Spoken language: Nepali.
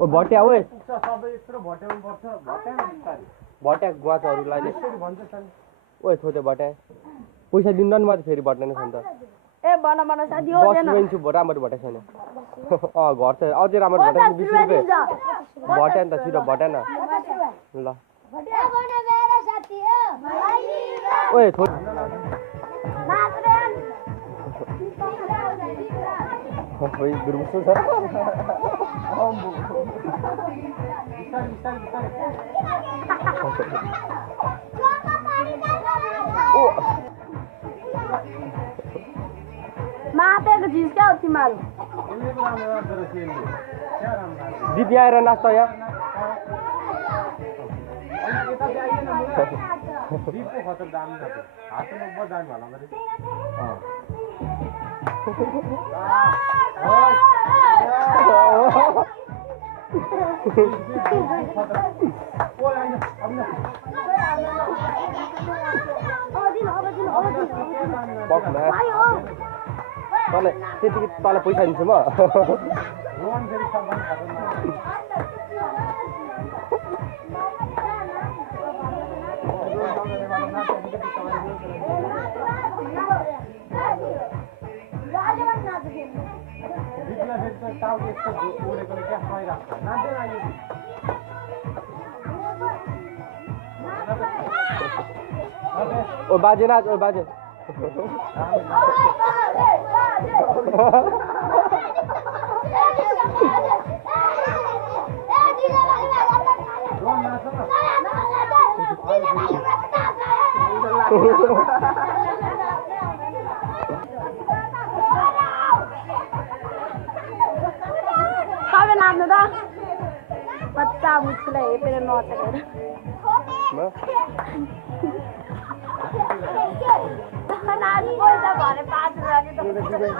ओ भट्या ओए सबै यत्रो भट्याउनु पर्छ भट्या गुवाचहरूलाई भन्छ ओए छोटे भट्या पैसा दिँदैन म फेरि भट्ने छ नि त ए बना साथी हो दस रुपियाँ छु राम्रो भट्या छैन घर चाहिँ अझै राम्रो भट्या 20 रुपियाँ भट्या नि त छिटो भट्या न ल ओए छोटे भाइ गुरुमुसो छ मातेको चिज क्या हो तिमीहरू दिदी आएर नाच्छ यहाँ तँलाई त्यतिकै तँलाई पैसा दिन्छु म ओ बाजे नाच ओ बाजे सबै नाच्नु त बच्चा मुच्छलाई हेपेर नचेर नानी पैसा भने 5 रुपियाँ